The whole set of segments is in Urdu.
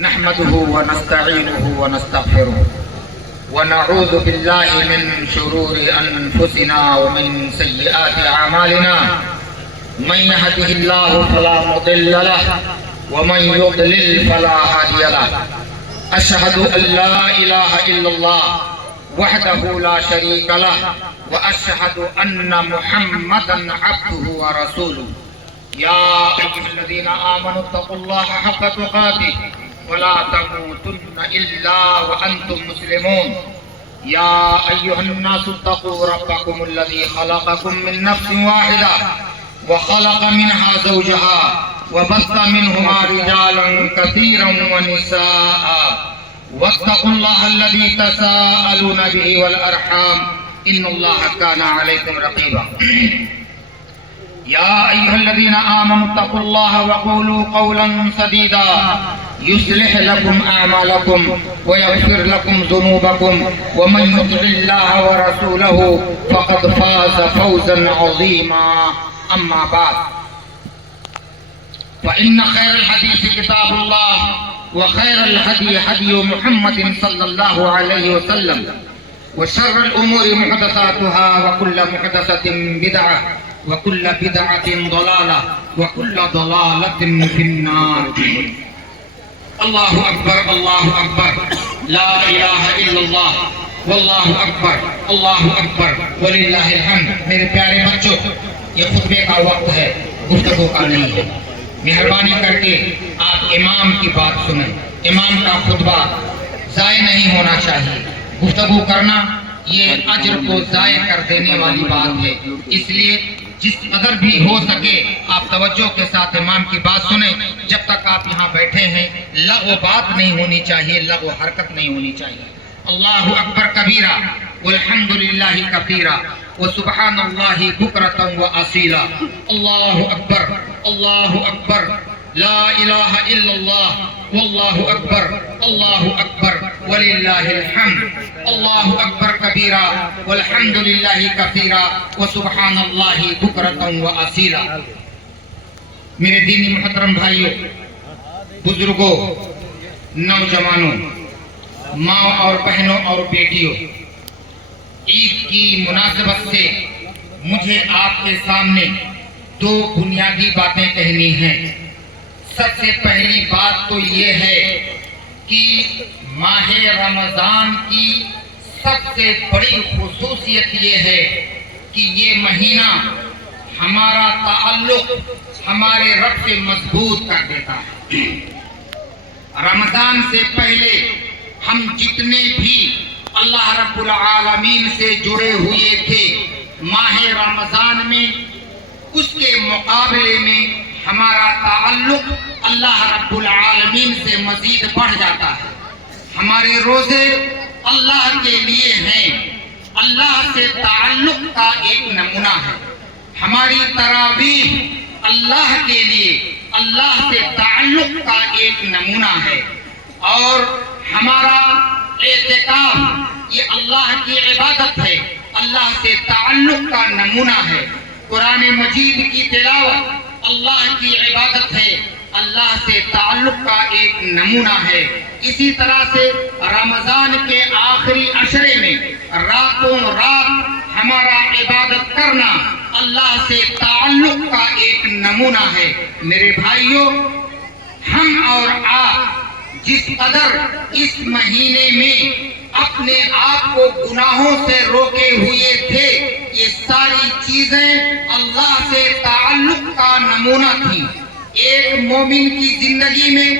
نحمده ونستعينه ونستغفره ونعوذ بالله من شرور أنفسنا ومن سيئات أعمالنا من يهده الله فلا مضل له ومن يضلل فلا هادي له أشهد أن لا إله إلا الله وحده لا شريك له وأشهد أن محمدا عبده ورسوله يا أيها الذين آمنوا اتقوا الله حق تقاته ولا تموتن إلا وأنتم مسلمون يا أيها الناس اتقوا ربكم الذي خلقكم من نفس واحدة وخلق منها زوجها وبث منهما رجالا كثيرا ونساء واتقوا الله الذي تساءلون به والأرحام إن الله كان عليكم رقيبا يا أيها الذين آمنوا اتقوا الله وقولوا قولا سديدا يصلح لكم أعمالكم ويغفر لكم ذنوبكم ومن يطع الله ورسوله فقد فاز فوزا عظيما أما بعد فإن خير الحديث كتاب الله وخير الهدي هدي محمد صلى الله عليه وسلم وشر الأمور محدثاتها وكل محدثة بدعة وكل بدعة ضلالة وكل ضلالة في النار الله أكبر الله أكبر لا إله إلا الله والله أكبر الله أكبر ولله الحمد. میرے پیارے بچوں، یہ خطبے کا وقت ہے، گفتگو کا نہیں ہے. مہربانی کر کے آپ امام کی بات سنیں. امام کا خطبہ ضائع نہیں ہونا چاہیے. گفتگو کرنا یہ اجر کو ضائع کر دینے والی بات ہے. اس لیے جس قدر بھی ہو سکے آپ توجہ کے ساتھ امام کی بات سنیں. جب تک آپ یہاں بیٹھے ہیں لغو بات نہیں ہونی چاہیے، لغو حرکت نہیں ہونی چاہیے. اللہ اکبر کبیرہ والحمد للہ کثیرہ وسبحان اللہ بکرۃ واصیلا. اللہ اکبر اللہ اکبر لا الہ الا اللہ واللہ اکبر اللہ اکبر وللہ الحمد. اللہ اکبر کبیرہ والحمد للہ کثیرہ وسبحان اللہ بکرۃ واصیلا. میرے دینی محترم بھائیوں، بزرگوں، نوجوانوں، ماں اور بہنوں اور بیٹیوں، عید کی مناسبت سے مجھے آپ کے سامنے دو بنیادی باتیں کہنی ہیں. سب سے پہلی بات تو یہ ہے کہ ماہ رمضان کی سب سے بڑی خصوصیت یہ ہے کہ یہ مہینہ ہمارا تعلق ہمارے رب سے مضبوط کر دیتا ہے. رمضان سے پہلے ہم جتنے بھی اللہ رب العالمین سے جڑے ہوئے تھے، ماہ رمضان میں اس کے مقابلے میں ہمارا تعلق اللہ رب العالمین سے مزید بڑھ جاتا ہے. ہمارے روزے اللہ کے لیے ہیں، اللہ سے تعلق کا ایک نمونہ ہے. ہماری تراویح اللہ کے لیے اللہ سے تعلق کا ایک نمونہ ہے. اور ہمارا اعتکاف یہ اللہ کی عبادت ہے، اللہ سے تعلق کا نمونہ ہے. قرآن مجید کی تلاوت اللہ کی عبادت ہے، اللہ سے تعلق کا ایک نمونہ ہے. اسی طرح سے رمضان کے آخری عشرے میں راتوں رات ہمارا عبادت کرنا اللہ سے تعلق کا ایک نمونہ ہے. میرے بھائیوں، ہم اور آپ جس قدر اس مہینے میں اپنے آپ کو گناہوں سے روکے ہوئے تھے، یہ ساری چیزیں اللہ سے تعلق کا نمونہ تھی. ایک مومن کی زندگی میں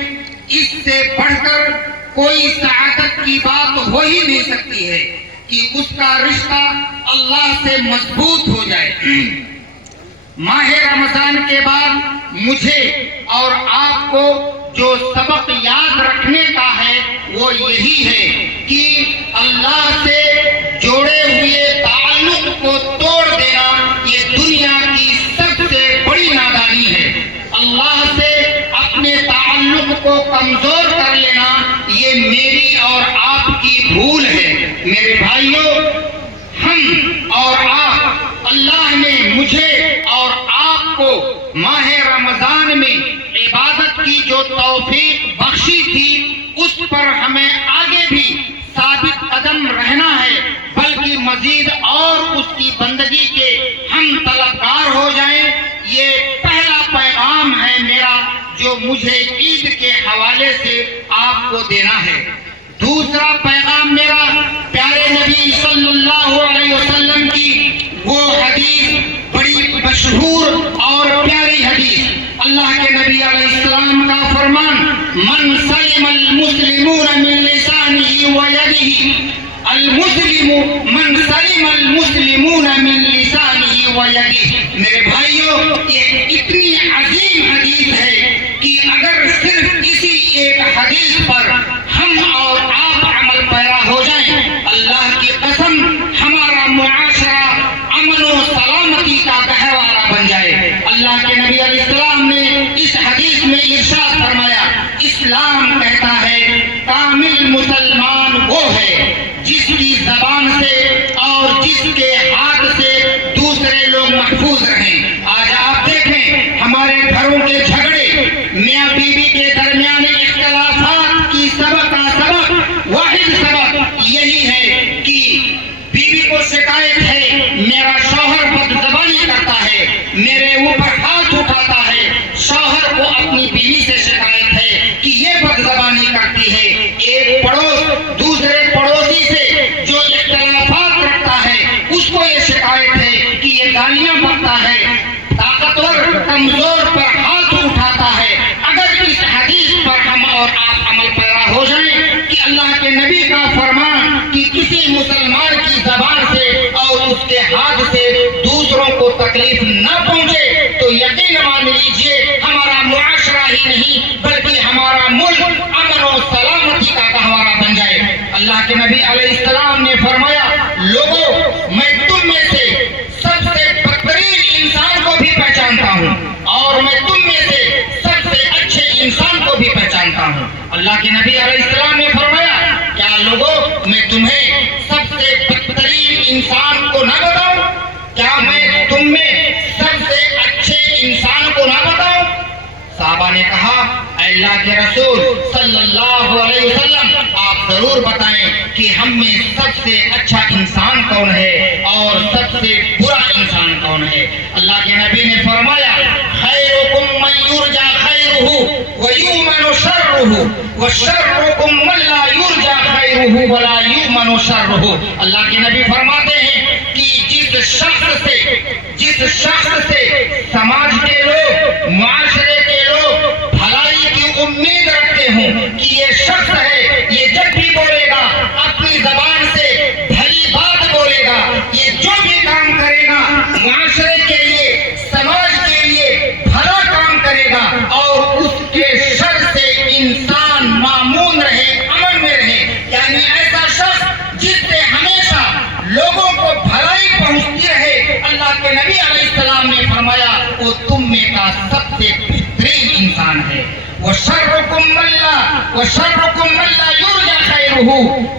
اس سے بڑھ کر کوئی سعادت کی بات ہو ہی نہیں سکتی ہے کہ اس کا رشتہ اللہ سے مضبوط ہو جائے. ماہ رمضان کے بعد مجھے اور آپ کو جو سبق یاد رکھنے کا ہے وہ یہی ہے کہ اللہ سے جوڑے ہوئے تعلق کو توڑ دینا یہ دنیا کی سب سے بڑی نادانی ہے. اللہ سے اپنے تعلق کو کمزور کر لینا یہ میری اور آپ کی بھول ہے. میرے بھائیوں، ہم اور آپ، اللہ نے مجھے اور آپ کو ماہ رمضان میں عبادت کی جو توفیق بخشی تھی بھی ثابت قدم رہنا ہے، بلکہ مزید اور اس کی بندگی کے ہم طلبگار ہو جائیں۔ یہ پہلا پیغام ہے میرا جو مجھے عید کے حوالے سے آپ کو دینا ہے۔ دوسرا پیغام میرا پیارے نبی صلی اللہ علیہ وسلم کی وہ حدیث، بڑی مشہور اور پیاری حدیث، اللہ کے نبی علیہ السلام کا فرمان، من سلم المسلمون من لسانه ويده، من سلم المسلمون من لسانه ويده۔ میرے بھائیوں، یہ اتنی عظیم حدیث ہے کہ اگر صرف اسی ایک حدیث پر ہم اور آپ عمل پیرا ہو جائیں، اللہ کی قسم ہمارا معاشرہ امن و سلامتی کا گہوارہ بن جائے۔ اللہ کے نبی علیہ السلام نے اس حدیث میں ارشاد فرمایا، اسلام کہتا ہے کامل مسلمان وہ ہے جس کی زبان سے اور جس کے ہاتھ سے دوسرے لوگ محفوظ رہیں۔ آج آپ دیکھیں ہمارے گھروں کے جھگڑے، میاں بیوی کے درمیان اختلافات کی سبب کا سبب، واحد سبب یہی ہے کہ بیوی کو شکایت ہے میرا شوہر بدزبانی کرتا ہے، میرے اوپر ہاتھ اٹھاتا ہے۔ شوہر کو اپنی بیوی سے شکایت ہے کہ یہ بدزبانی کرتی ہے۔ ایک پڑوس دوسرے پڑوسی سے جو اختلافات رکھتا ہے اس کو یہ شکایت ہے کہ یہ گالیاں بکتا ہے، طاقتور کمزور پر ہاتھ اٹھاتا ہے۔ اگر اس حدیث پر ہم اور آپ عمل پیرا ہو جائیں کہ اللہ کے نبی کا فرمان کہ کسی مسلمان کی زبان سے اور اس کے ہاتھ سے دوسروں کو تکلیف نہ پہنچے، تو یقین مان لیجئے ہمارا معاشرہ ہی نہیں بلکہ ہمارا ملک امن و سلامتی کا گہوارہ بن جائے۔ اللہ کے نبی علیہ السلام نے فرمایا، لوگوں میں تم میں سے سب سے بدترین انسان کو بھی پہچانتا ہوں اور میں تم میں سے سب سے اچھے انسان کو بھی پہچانتا ہوں۔ اللہ کے نبی علیہ السلام نے فرمایا، کیا لوگوں میں تمہیں سب سے بدترین انسان کو نہ بتاؤں؟ کیا میں تم میں سب سے اچھے انسان کو نہ بتاؤں؟ صحابہ نے کہا، اے اللہ کے رسول صلی اللہ علیہ وسلم، آپ ضرور بتائیں کہ ہم میں سب سے اچھا انسان کون ہے اور سب سے برا انسان کون ہے؟ اللہ کے نبی نے فرمایا، خیرکم من یرجى خیرہ ویؤمن شرہ وشرکم من لا یرجى خیرہ ولا یؤمن شرہ۔ اللہ کے نبی فرماتے ہیں کہ جس شخص سے سماج کے لوگ، معاشرے کے لوگ بھلائی کی امید رکھتے ہوں کہ یہ شخص ہے، یہ جب بھی بولے گا اپنی زبان سے بھلی بات بولے گا، یہ جو بھی کام کرے گا معاشرے کے لیے، سماج کے لیے بھلا کام کرے گا اور اس کے شر سے انسان مامون رہے، امن میں رہے۔ یعنی ایسا شخص جس سے ہمیشہ لوگوں کو بھلائی پہنچتی رہے، اللہ کے نبی علیہ السلام نے فرمایا وہ تم میں کا سب سے بہترین انسان ہے۔ وَشَرُّكُمْ مَن لَّا يُرْجَى خَيْرُهُ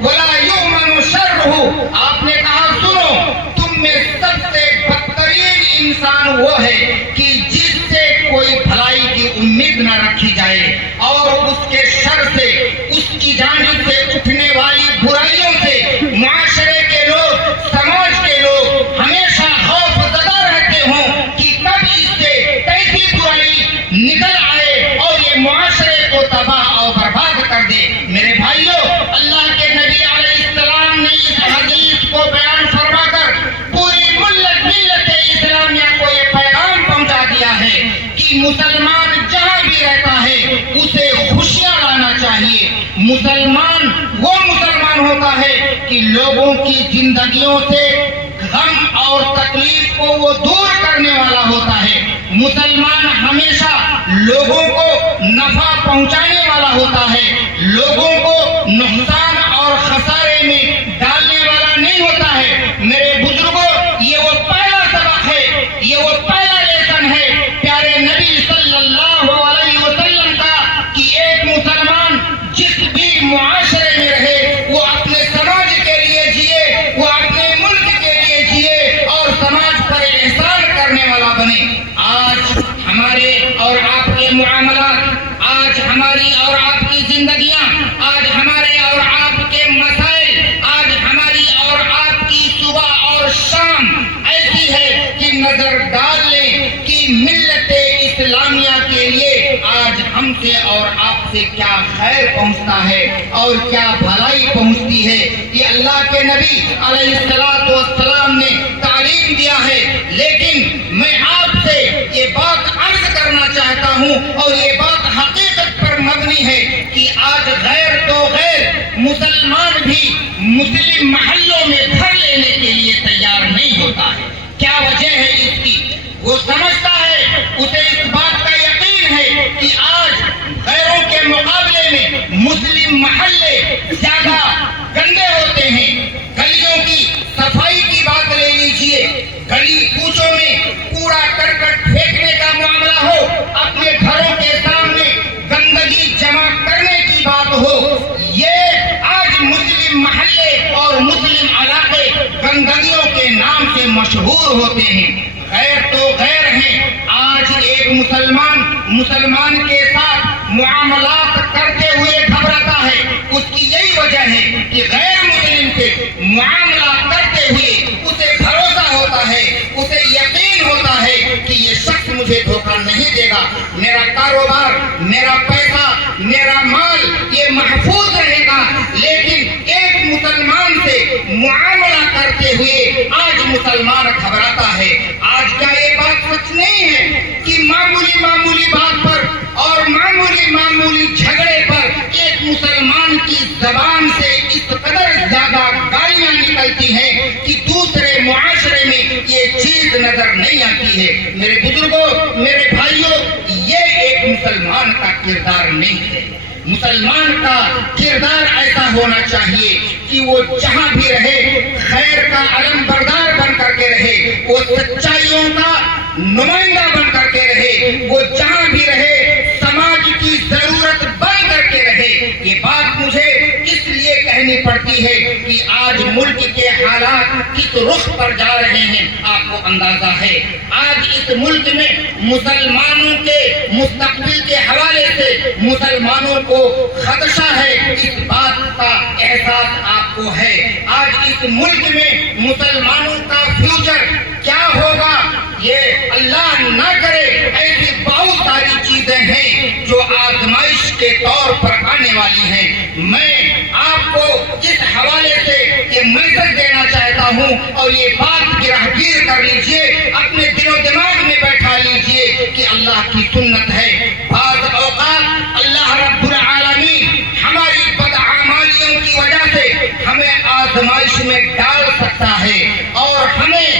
وَلَا يُؤْمَنُ شَرُّهُ۔ آپ نے کہا سنو، تم میں سب سے بدترین انسان وہ ہے کہ جس سے کوئی بھلائی کی امید نہ رکھی جائے اور اس کے شر سے، اس کی جانب سے اٹھنے والی برائیوں سے معاشرے کے لوگ، سماج کے لوگ ہمیشہ خوف زدہ رہتے ہوں کہ کب اس سے کیسی برائی نکل آئے اور یہ معاشرے کو تباہ اور برباد کر دے۔ میرے بھائیوں، اللہ کے نبی علیہ السلام نے اس حدیث کو بیان فرما کر پوری ملت اسلامیہ کو یہ پیغام پہنچا دیا ہے کہ مسلمان جہاں بھی رہتا ہے اسے خوشیاں لانا چاہیے۔ مسلمان وہ مسلمان ہوتا ہے کہ لوگوں کی زندگیوں سے غم اور تکلیف کو وہ دور کرنے والا ہوتا ہے۔ مسلمان ہمیشہ لوگوں کو نفع پہنچانے والا ہوتا ہے، لوگوں کو نقصان اور خسارے میں ڈالنے والا نہیں ہوتا ہے۔ میرے بزرگوں، یہ وہ پہلا سبق ہے، یہ وہ پہلا لیسن ہے پیارے نبی صلی اللہ علیہ وسلم کا کہ ایک مسلمان جس بھی معاشرے میں رہے وہ اپنے سماج کے لیے جیے، وہ اپنے ملک کے لیے جیے اور سماج پر احسان کرنے والا بنے۔ آج ہمارے اور آپ کے معاملات، آج ہماری اور آپ کی زندگیاں، آج ہمارے اور آپ کے آپ سے کیا خیر پہنچتا ہے اور کیا بھلائی پہنچتی ہے، یہ اللہ کے نبی علیہ السلام نے تعلیم دیا ہے۔ لیکن میں آپ سے یہ بات عرض کرنا چاہتا ہوں اور یہ بات حقیقت پر مبنی ہے کہ آج غیر تو غیر مسلمان بھی مسلم محلوں میں گھر لینے کے لیے تیار نہیں ہوتا ہے۔ کیا وجہ ہے اس کی؟ وہ سمجھتا ہے، اسے اس بات کا یقین ہے کہ آج غیروں کے مقابلے میں مسلم محلے زیادہ گندے ہوتے ہیں۔ گلیوں کی صفائی کی بات لے لیجئے، گلی کوچوں میں کوڑا کرکٹ پھینکنے کا معاملہ ہو، اپنے گھروں کے سامنے گندگی جمع کرنے کی بات ہو، یہ آج مسلم محلے اور مسلم علاقے گندگیوں کے نام سے مشہور ہوتے ہیں۔ غیر تو غیر ہیں، آج ایک مسلمان کے ساتھ معاملات کرتے ہوئے گھبراتا ہے۔ اس کی یہی وجہ ہے کہ غیر مسلم سے معاملات کرتے ہوئے اسے بھروسہ ہوتا ہے، اسے یقین ہوتا ہے کہ یہ شخص مجھے دھوکہ نہیں دے گا، میرا کاروبار، میرا پیسہ، میرا مال یہ محفوظ رہے گا۔ لیکن ایک مسلمان سے معاملہ کرتے ہوئے آج مسلمان گھبراتا ہے۔ آج کیا یہ بات سچ نہیں ہے کہ معمولی بات پر اور معمولی جھگڑے پر ایک مسلمان کی زبان سے اس قدر زیادہ گالیاں نکلتی ہیں کہ دوسرے معاشرے میں یہ چیز نظر نہیں آتی ہے؟ میرے بزرگوں، میرے بھائیوں، یہ ایک مسلمان کا کردار نہیں ہے۔ مسلمان کا کردار ایسا ہونا چاہیے کہ وہ جہاں بھی رہے خیر کا علم بردار بن کر کے رہے، وہ سچائیوں کا نمائندہ بن کر کے رہے، وہ جہاں بھی رہے سماج کی ضرورت بن کر کے رہے۔ یہ بات مجھے اس لیے کہنی پڑتی ہے کہ آج ملک کے حالات کس رخ پر جا رہے ہیں آپ کو اندازہ ہے۔ آج اس ملک میں مسلمانوں کے مستقبل کے حوالے سے مسلمانوں کو خدشہ ہے، اس بات کا احساس آپ کو ہے۔ آج اس ملک میں مسلمانوں کا فیوچر کیا ہوگا یہ اللہ نہ کرے، ایسی بہت ساری چیزیں ہیں جو آزمائش کے طور پر آنے والی ہیں۔ میں آپ کو اس حوالے سے یہ میسج دینا چاہتا ہوں اور یہ بات گرہگیر کر لیجئے، اپنے دل و دماغ میں بیٹھا لیجئے کہ اللہ کی سنت ہے۔ بعض اوقات اللہ رب العالمین ہماری بدعمالیوں کی وجہ سے ہمیں آزمائش میں ڈال سکتا ہے اور ہمیں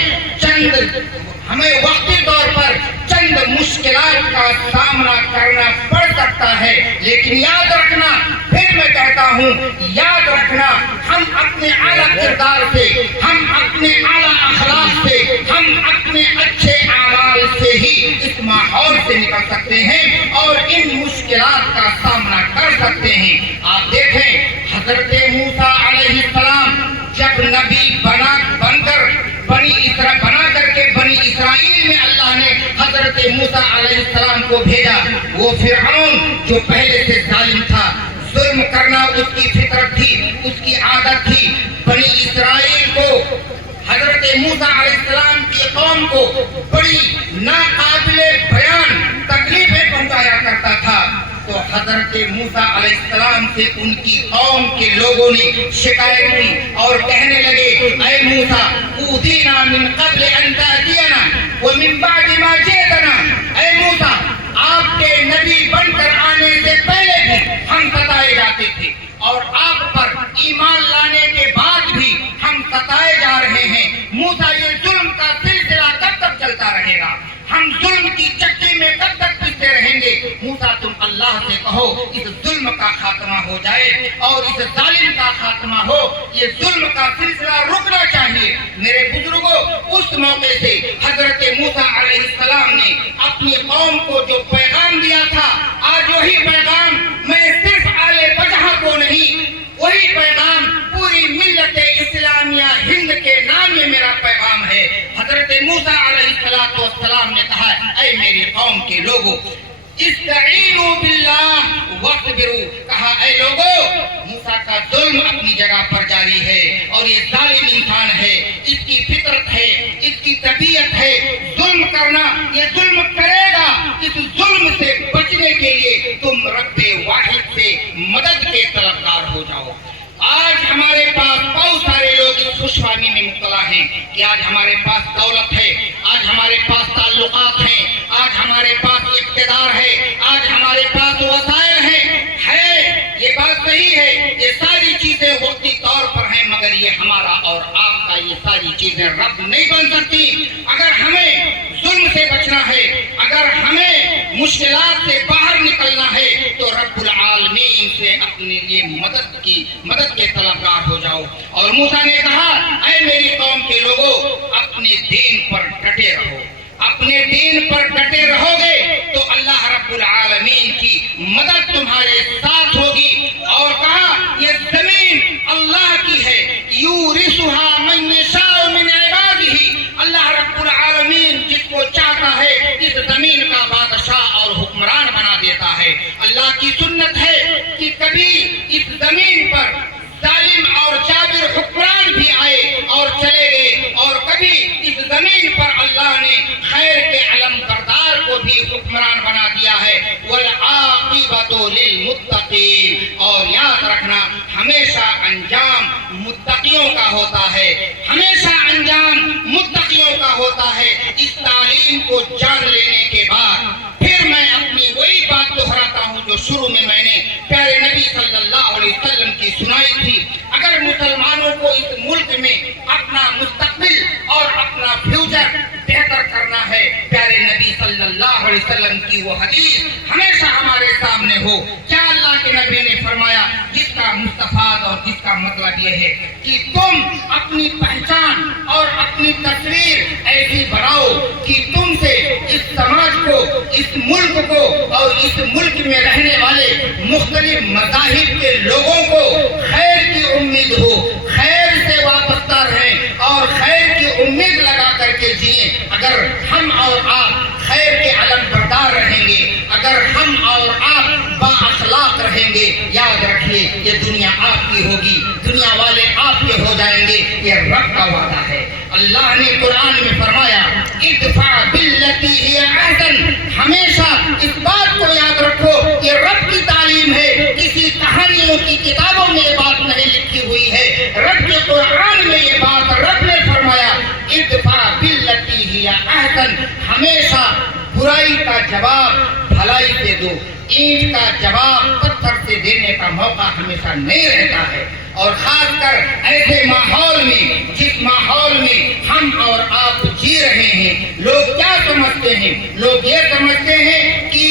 وقتی طور پر چند مشکلات کا سامنا کرنا پڑ سکتا ہے۔ لیکن یاد رکھنا، پھر میں کہتا ہوں، یاد رکھنا، ہم اپنے اعلیٰ کردار سے، ہم اپنے اعلیٰ اخلاق سے، ہم اپنے اچھے اعمال سے ہی اس ماحول سے نکل سکتے ہیں اور ان مشکلات کا سامنا کر سکتے ہیں۔ آپ دیکھیں حضرت موسیٰ علیہ السلام جب نبی بنا کر کے بنی اسرائیل میں اللہ نے حضرت موسیٰ علیہ السلام کو بھیجا، وہ فرعون جو پہلے سے ظالم تھا، ظلم کرنا اس کی فطرت تھی، اس کی عادت تھی، بنی اسرائیل کو، حضرت موسیٰ علیہ السلام کی قوم کو بڑی ناقابل بیان تکلیفیں پہنچایا کرتا تھا۔ تو حضرت موسیٰ علیہ السلام سے ان کی قوم کے لوگوں نے شکایت کی اور کہنے لگے، اے موسیٰ اوذینا من قبل ان تأتینا ومن بعد ما جئتنا، اے موسیٰ آپ کے نبی بن کر آنے سے پہلے بھی ہم ستائے جاتے تھے اور آپ پر ایمان لانے کے بعد بھی ہم ستائے جا رہے ہیں۔ موسیٰ یہ ظلم کا سلسلہ کب تک چلتا رہے گا؟ ہم ظلم کی چکی میں کب تک پستے رہیں گے؟ موسیٰ تم اللہ سے کہو اس ظلم کا خاتمہ ہو جائے اور اس ظالم کا خاتمہ ہو، یہ ظلم کا سلسلہ رکنا چاہیے۔ میرے بزرگوں، اس موقع سے حضرت موسیٰ علیہ السلام نے اپنی قوم کو جو پیغام دیا تھا، آج وہی پیغام میں صرف آل بجہ کو نہیں، وہی پیغام پوری ملت اسلامیہ ہند کے نام میں میرا پیغام ہے۔ حضرت موسیٰ علیہ السلام نے کہا، اے میری قوم کے لوگوں، استعینوا باللہ واصبروا، کہا اے لوگوں، موسیٰ کا ظلم اپنی جگہ پر جاری ہے اور یہ ظالم انسان ہے، اس کی فطرت ہے، اس کی طبیعت ہے ظلم کرنا، یہ ظلم کرے گا۔ اس ظلم سے بچنے کے لیے تم رب واحد ہو جاؤ۔ آج ہمارے پاس بہت سارے لوگ اس خوش فہمی میں مبتلا ہیں کہ آج ہمارے پاس دولت ہے، آج ہمارے پاس تعلقات ہیں، آج ہمارے پاس اقتدار ہے، آج ہمارے پاس وسائل ہیں۔ یہ بات صحیح ہے، یہ ساری چیزیں وقتی طور پر ہیں، مگر یہ ہمارا اور آپ کا یہ ساری چیزیں رب نہیں بن سکتی۔ اگر ہمیں ظلم سے بچنا ہے، اگر ہمیں مشکلات سے باہر نکلنا ہے، تو رب العالمین سے اپنے لیے مدد کے طلبگار ہو جاؤ۔ اور موسیٰ نے کہا، اے میری قوم کے لوگوں، اپنے دین پر ڈٹے رہو۔ اپنے دین پر ڈٹے رہو گے تو اللہ رب العالمین کی مدد تمہارے ساتھ ہوگی۔ اور کہا، یہ زمین اللہ کی ہے، یورثھا من یشاء من عبادہ۔ اللہ رب العالمین جس کو چاہتا ہے اس زمین کا بادشاہ اور حکمران بنا دیتا ہے۔ اللہ کی سنت ہے کہ کبھی اس زمین پر ظالم اور جابر حکمران بھی آئے اور چلے گئے، اور کبھی اس زمین پر اللہ نے خیر کے علم بردار کو بھی حکمران بنا دیا ہے۔ والعاقبۃ للمتقین۔ اور یاد رکھنا، ہمیشہ انجام متقیوں کا ہوتا ہے، ہمیشہ انجام متقیوں کا ہوتا ہے۔ اس تعلیم کو جان لینے کے بعد پھر میں اپنی وہی بات دہراتا ہوں جو شروع میں نے پیارے نبی صلی اللہ علیہ وسلم کی سنائی تھی۔ اگر مسلمانوں کو اس ملک میں اپنا مستقبل اور اپنا فیوچر بہتر کرنا ہے، پیارے نبی صلی اللہ علیہ وسلم کی وہ حدیث ہمیشہ ہمارے سامنے ہو۔ کیا اللہ کے نبی نے فرمایا، جس کا مستفاد اور جس کا مطلب یہ ہے کہ تم اپنی پہچان اور اپنی تصویر ایسی بناؤ کہ تم سے اس سماج کو، اس ملک کو اور اس ملک میں رہنے والے مختلف مذاہب کے لوگوں کو خیر کی امید ہو، خیر سے وابستہ رہیں اور خیر کی امید لگا کر کے جئیں۔ اگر ہم اور آپ خیر کے علم بردار رہیں گے، اگر ہم اور آپ با اخلاق رہیں گے، یاد رکھیے یہ دنیا آپ کی ہوگی، دنیا والے آپ کے ہو جائیں گے۔ یہ رب کا وعدہ ہے۔ اللہ نے قرآن میں فرمایا، ادفع باللتی ہی احسن۔ ہمیشہ اس بات کو یاد رکھو، یہ رب کی تعلیم ہے، کسی کہانیوں کی کتابوں میں یہ بات نہیں لکھی ہوئی ہے، رب کے قرآن میں یہ بات رب نے فرمایا، ادفع باللتی ہی احسن۔ ہمیشہ برائی کا جواب بھلائی سے دو۔ اینٹ کا جواب پتھر سے دینے کا موقع ہمیشہ نہیں رہتا ہے، اور خاص کر ایسے ماحول میں جس ماحول میں ہم اور آپ جی رہے ہیں۔ لوگ کیا سمجھتے ہیں؟ لوگ یہ سمجھتے ہیں کہ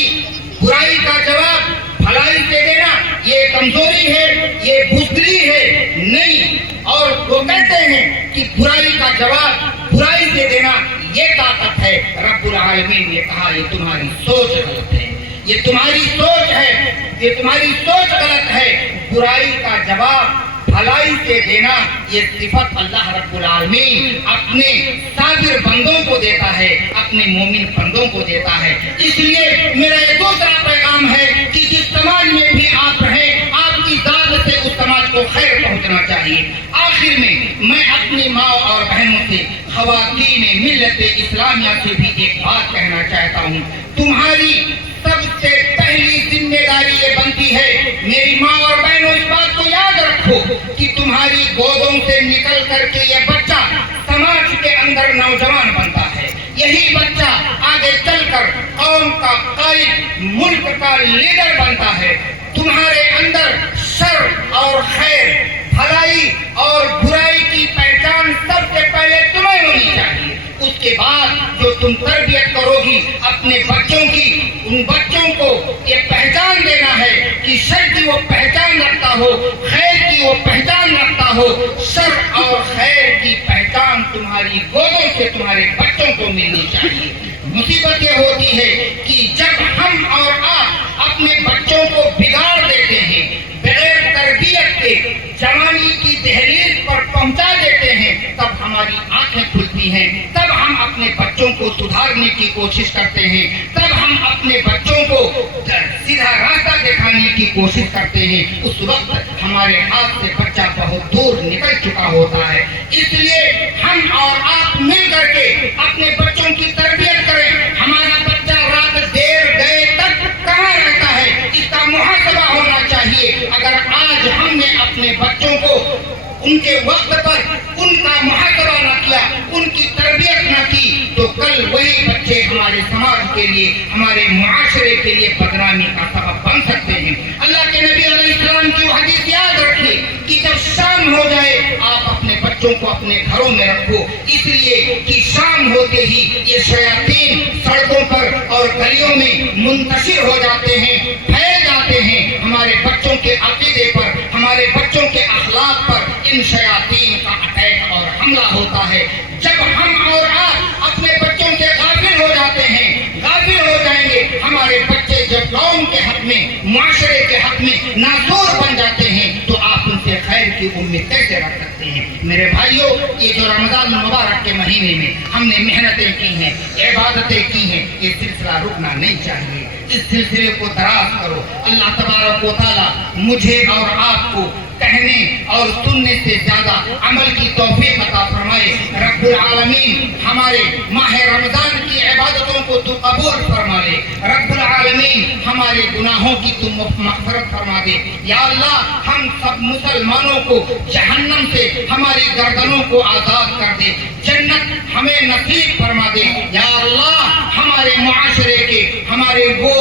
برائی کا جواب بھلائی سے دینا یہ کمزوری ہے، یہ بزدلی ہے۔ نہیں، اور وہ کہتے ہیں کہ برائی کا جواب برائی سے دینا یہ طاقت ہے۔ رب العالمین نے کہا، یہ تمہاری سوچ غلط ہے، یہ تمہاری سوچ ہے، یہ تمہاری سوچ غلط ہے۔ برائی کا جواب بھلائی سے دینا یہ صفت اللہ رب العالمین اپنے صابر بندوں کو دیتا ہے، اپنے مومن بندوں کو دیتا ہے۔ اس لیے میرا یہ دوسرا پیغام ہے کہ جس سماج میں بھی آپ رہیں، آپ کی ذات سے اس سماج کو خیر پہنچنا چاہیے۔ آخر میں اپنی ماں اور بہنوں سے، خواتین ملت اسلامیہ سے بھی ایک بات کہنا چاہتا ہوں۔ تمہاری سب سے پہلی ذمہ داری یہ بنتی ہے، میری ماں اور بہنوں، اس بات کو یاد رکھو کہ تمہاری گودوں سے نکل کر کے یہ بچہ سماج کے اندر نوجوان بنتا ہے۔ یہی بچہ آگے چل کر قوم کا قائد، ملک کا لیڈر بنتا ہے۔ تمہارے اندر شر اور خیر، بھلائی اور برائی کی پہچان سب سے پہلے تمہیں ہونی چاہیے۔ اس کے بعد جو تم تربیت کرو گی اپنے بچوں کی، ان بچوں کو یہ پہچان دینا ہے کہ شر کی وہ پہچان رکھتا ہو، خیر کی وہ پہچان رکھتا ہو۔ شر اور خیر کی پہچان تمہاری گودوں سے تمہارے بچوں کو ملنی چاہیے۔ مصیبت یہ ہوتی ہے کہ جب ہم اور آپ اپنے بچوں کو بگاڑ دیتے ہیں، بغیر تربیت کے جوانی کی دہلیز پر پہنچا دیتے ہیں، تب ہماری آنکھیں کھلتی ہیں، تب ہم اپنے بچوں کو سدھارنے کی کوشش کرتے ہیں، تب ہم اپنے بچوں کو سیدھا راستہ دکھانے کی کوشش کرتے ہیں۔ اس وقت ہمارے ہاتھ سے بچہ بہت دور نکل چکا ہوتا ہے۔ اس لیے ہم اور آپ مل کر کے اپنے بچوں کی تربیت کریں۔ ہمارا بچہ رات دیر گئے تک کہاں رہتا ہے، اس کا محاسبہ ہونا چاہیے۔ اگر آج ہم نے ان کے وقت پر ان کا محاسبہ نہ کیا، ان کی تربیت نہ کی، تو کل وہی بچے ہمارے سماج کے لیے، ہمارے معاشرے کے لیے بدنامی کا سبب بن سکتے ہیں۔ اللہ کے نبی علیہ السلام کی وہ حدیث یاد رکھیے کہ جب شام ہو جائے آپ اپنے بچوں کو اپنے گھروں میں رکھو، اس لیے کہ شام ہوتے ہی یہ شیاطین سڑکوں پر اور گلیوں میں منتشر ہو جاتے ہیں، پھیل جاتے ہیں۔ ہمارے بچوں کے عقیدے پر، ہمارے بچوں کے اخلاق پر ان شیاطین کا اٹیک اور حملہ ہوتا ہے۔ جب ہم اور آپ اپنے بچوں سے غافل ہو جاتے ہیں، غافل ہو جائیں گے، ہمارے بچے جب قوم کے حق میں، معاشرے کے حق میں نازور بن جاتے ہیں، تو آپ ان سے خیر کی امید کیسے رکھ سکتے ہیں؟ میرے بھائیوں، یہ جو رمضان المبارک کے مہینے میں ہم نے محنتیں کی ہیں، عبادتیں کی ہیں، یہ سلسلہ رکنا نہیں چاہیے۔ اس سلسلے کو دراز کرو۔ اللہ تبارک و تعالیٰ مجھے اور آپ کو کہنے اور سننے سے زیادہ عمل کی توفیق عطا فرمائے۔ رب العالمین ہمارے ماہ رمضان کی عبادتوں کو تو قبول فرما لے۔ رب العالمین ہمارے گناہوں کی تو مغفرت فرما دے۔ یا اللہ ہم سب مسلمانوں کو جہنم سے ہماری گردنوں کو آزاد کر دے، جنت ہمیں نصیب فرما دے۔ یا اللہ ہمارے معاشرے کے، ہمارے وہ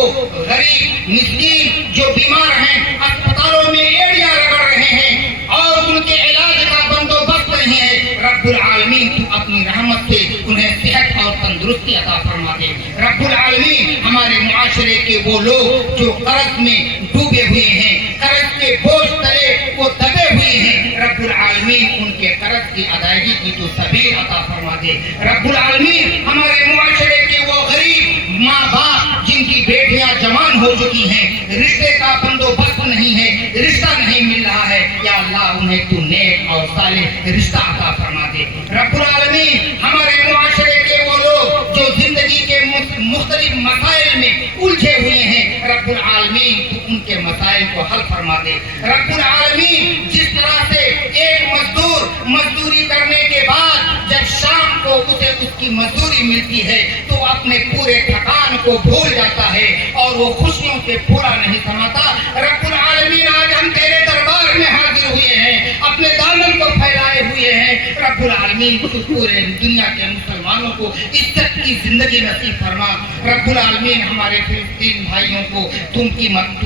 غریب مسکین جو بیمار ہیں، اسپتالوں میں ایڑیاں رگڑ رہے ہیں اور ان کے علاج کا بندوبست نہیں ہے، رب العالمین تو اپنی رحمت سے انہیں صحت اور تندرستی عطا فرما دے۔ رب العالمین ہمارے معاشرے کے وہ لوگ جو قرض میں ڈوبے ہوئے ہیں، قرض کے بوجھ تلے وہ دبے ہوئے ہیں، رب العالمین ان کے قرض کی ادائیگی کی تو سبیل عطا فرما دے۔ رب العالمین ہمارے معاشرے کے وہ غریب ماں باپ جن کی بیٹیاں جوان ہو چکی ہیں، رشتے کا بندوبست نہیں ہے، رشتہ نہیں مل رہا ہے، یا اللہ انہیں تو نیک اور صالح رشتہ عطا فرما دے۔ رب العالمین ہمارے معاشرے کے وہ لوگ جو زندگی کے مختلف مسائل میں الجھے ہوئے ہیں، رب العالمین تو ان کے مسائل کو حل فرما دے۔ رب العالمین جس طرح سے ایک مزدور مزدوری کرنے کے بعد جب شام کو اسے اس کی مزدوری ملتی ہے تو اپنے پورے تھکان کو بھول جاتا ہے اور وہ خوشیوں سے پورا نہیں سماتا۔ رب العالمین آج ہم تیرے دربار میں حاضر ہوئے ہیں، اپنے دامن کو پھیلائے ہوئے ہیں، رب العالمین تو پورے دنیا کے مسلمانوں کو عزت کی زندگی نصیب فرما۔ رب العالمین ہمارے فلسطین بھائیوں کو تو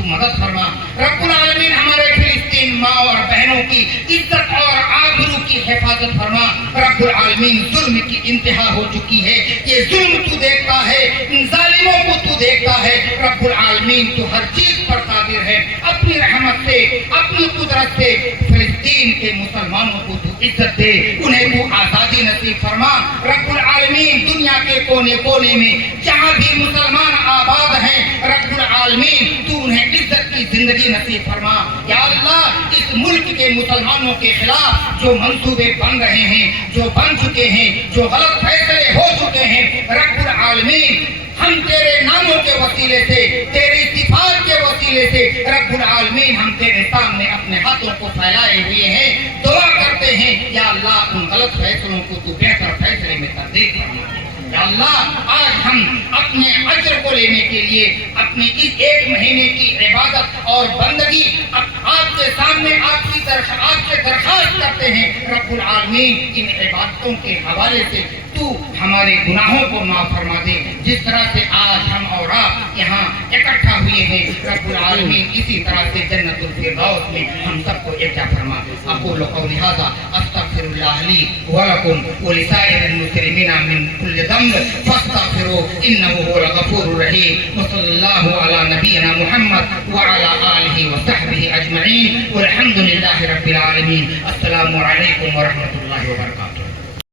مدد فرما۔ رب العالمین ہمارے فلسطین ماں اور بہنوں کی عزت اور آبرو کی حفاظت فرما۔ رب العالمین ظلم کی انتہا ہو چکی ہے، یہ ظلم تو دیکھتا ہے، ان ظالموں کو تو دیکھتا ہے، رب العالمین تو ہر چیز پر قادر ہے۔ اپنی رحمت سے، اپنی قدرت سے فلسطین کے مسلمانوں کو تو عزت دے، انہیں تو آزادی نصیب فرما۔ رب العالمین دنیا کے کونے کونے میں جہاں بھی مسلمان آباد ہیں، رب العالمین تو انہیں عزت کی زندگی نصیب فرما۔ یا اللہ اس ملک کے مسلمانوں کے خلاف جو منصوبے بن رہے ہیں، جو بن چکے ہیں، جو غلط فیصلے ہو چکے ہیں، رب العالمین ہم تیرے ناموں کے وسیلے سے، تیری صفات کے وسیلے سے، رب العالمین ہم تیرے سامنے اپنے ہاتھوں کو پھیلائے ہوئے ہیں، دعا کرتے ہیں یا اللہ ان غلط فیصلوں کو تو بہتر فیصلے میں تبدیل فرما۔ یا اللہ آج ہم اپنے اجر کو لینے کے لیے اپنی اس ایک مہینے کی عبادت اور بندگی آپ کے سامنے آپ سے درخواست کرتے ہیں، رب العالمین ان عبادتوں کے حوالے سے تو ہمارے گناہوں کو معاف فرما دے۔ جس طرح سے آج ہم اور آپ یہاں اکٹھا ہوئے ہیں، رب العالمین اسی طرح سے جنت الفردوس میں ہم سب کو یکجا فرما۔ اقول قولی ھذا استغفر اللہ لی ولکم ولسائر المسلمین من کل ذنب فاستغفروه انه هو الغفور الرحیم۔ وصلی اللہ علی نبینا محمد وعلی آلہ وصحبہ اجمعین والحمد للہ رب العالمین۔ السلام علیکم ورحمۃ اللہ وبرکاتہ۔